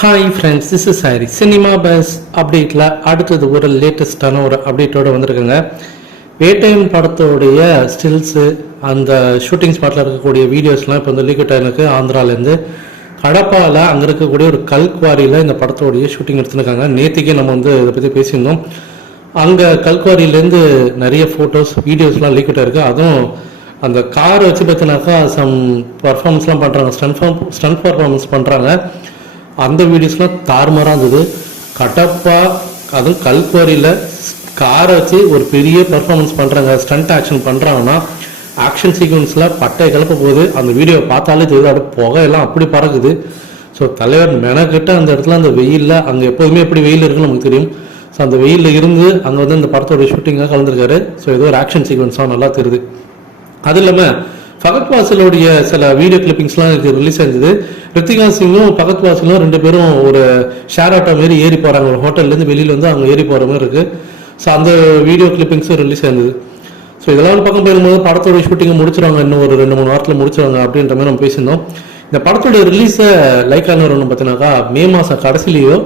Hi friends this is Harry cinema buzz அப்டேட்டில் அடுத்தது ஒரு லேட்டஸ்டான ஒரு அப்டேட்டோட வந்திருக்குங்க. வேட்டையன் படத்தோடைய ஸ்டில்ஸு அந்த ஷூட்டிங் ஸ்பாட்டில் இருக்கக்கூடிய வீடியோஸ்லாம் இப்போ வந்து லீக்கட் ஆயிருக்கு. ஆந்திராலேருந்து கடப்பாவில் அங்கே இருக்கக்கூடிய ஒரு கல்குவாரியில் இந்த படத்தோடைய ஷூட்டிங் எடுத்துருக்காங்க. நேற்றுக்கே நம்ம வந்து இதை பற்றி பேசியிருந்தோம். அங்கே கல்குவாரியிலேருந்து நிறைய ஃபோட்டோஸ் வீடியோஸ்லாம் லீக்கட் இருக்குது அதுவும் அந்த கார் வச்சு பார்த்தினாக்கா சம் பர்ஃபார்மன்ஸ்லாம் பண்ணுறாங்க ஸ்டன் ஸ்டன் பர்ஃபார்மன்ஸ் பண்ணுறாங்க அந்த வீடியோஸ்லாம் தாறுமாறாக இருந்தது. கட்டப்பா அதுவும் கல்குவாரியில் காரை வச்சு ஒரு பெரிய பர்ஃபார்மன்ஸ் பண்ணுறாங்க ஸ்டண்ட் ஆக்ஷன் பண்ணுறாங்கன்னா ஆக்ஷன் சீக்வன்ஸில் பட்டை கிளப்ப போகுது. அந்த வீடியோ பார்த்தாலே தெரியுது அது புகையெல்லாம் அப்படி பறக்குது. ஸோ தலைவர் மெனக்கிட்ட அந்த இடத்துல அந்த வெயிலில் அங்கே எப்போதுமே எப்படி வெயில் இருக்குன்னு நமக்கு தெரியும். ஸோ அந்த வெயிலில் இருந்து அங்கே வந்து இந்த படத்தோட ஷூட்டிங்காக கலந்துருக்காரு. ஸோ ஏதோ ஒரு ஆக்ஷன் சீக்வன்ஸாக நல்லா தெரியுது. அது இல்லாமல் பகத் வாசலுடைய சில வீடியோ கிளிப்பிங்ஸ்லாம் இது ரிலீஸ் ஆயிருந்தது. ரித்திகா சிங்கும் பகத் வாசலும் ரெண்டு பேரும் ஒரு ஷேர் ஆட்டோ மாரி ஏறி போகிறாங்க ஒரு ஹோட்டல்லேருந்து வெளியில் வந்து அவங்க ஏறி போகிற மாதிரி இருக்குது ஸோ அந்த வீடியோ கிளிப்பிங்ஸும் ரிலீஸ் ஆயிருந்தது. ஸோ இதெல்லாம் ஒரு பக்கம் போயிருக்கும்போது படத்தோட ஷூட்டிங்கை முடிச்சிருவாங்க. இன்னும் ஒரு ரெண்டு மூணு வாரத்தில் முடிச்சிருவாங்க அப்படின்ற மாதிரி நம்ம பேசியிருந்தோம். இந்த படத்தோட ரிலீஸை லைக் ஆனவர் ஒன்று பார்த்தீங்கன்னாக்கா மே மாதம் கடைசிலேயோ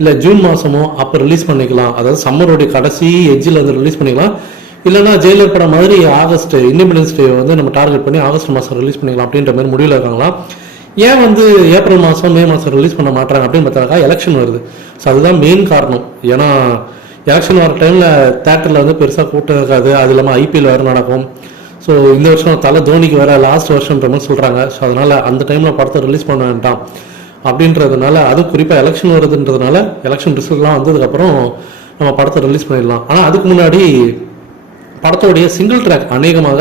இல்லை ஜூன் மாதமோ அப்போ ரிலீஸ் பண்ணிக்கலாம். அதாவது சம்மருடைய கடைசி எஜ்ஜில் வந்து ரிலீஸ் பண்ணிக்கலாம். இல்லைனா ஜெயிலர் படம் மாதிரி ஆகஸ்ட் இண்டிபெண்டன்ஸ் டே வந்து நம்ம டார்கெட் பண்ணி ஆகஸ்ட் மாதம் ரிலீஸ் பண்ணிக்கலாம் அப்படின்ற மாதிரி முடிவில் இருக்காங்களாம் ஏன் வந்து ஏப்ரல் மாதம் மே மாதம் ரிலீஸ் பண்ண மாட்டாங்க அப்படின்னு பார்த்தாக்கா எலெக்ஷன் வருது. ஸோ அதுதான் மெயின் காரணம். ஏன்னா எலெக்ஷன் வர டைமில் தேட்டரில் வந்து பெருசாக கூட்டம் இருக்காது. அது இல்லாமல் ஐபிஎல் வேறு நடக்கும். ஸோ இந்த வருஷம் தலை தோனிக்கு வேற லாஸ்ட் வருஷன்ற மாதிரி சொல்கிறாங்க ஸோ அதனால் அந்த டைமில் படத்தை ரிலீஸ் பண்ண வேண்டாம். அப்படின்றதுனால அது குறிப்பாக எலெக்ஷன் வருதுன்றதுனால எலெக்ஷன் ரிசல்ட்லாம் வந்ததுக்கப்புறம் நம்ம படத்தை ரிலீஸ் பண்ணிடலாம். ஆனால் அதுக்கு முன்னாடி படத்தோடைய சிங்கிள் ட்ராக் அநேகமாக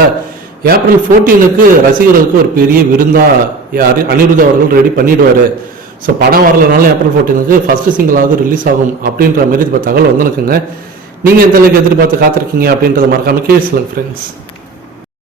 ஏப்ரல் ஃபோர்டீனுக்கு ரசிகர்களுக்கு ஒரு பெரிய விருந்தா அனிருத் அவர்கள் ரெடி பண்ணிடுவாரு. ஸோ படம் வரலனாலும் ஏப்ரல் ஃபோர்டீனுக்கு ஃபர்ஸ்ட் சிங்கிளாவது ரிலீஸ் ஆகும் அப்படின்ற மாதிரி இப்போ தகவல் வந்துருக்குங்க. நீங்கள் எந்த அளவுக்கு எதிர்பார்த்து காத்திருக்கீங்க அப்படின்றத மறக்காம கேள்வி சொல்லுங்க ஃப்ரெண்ட்ஸ்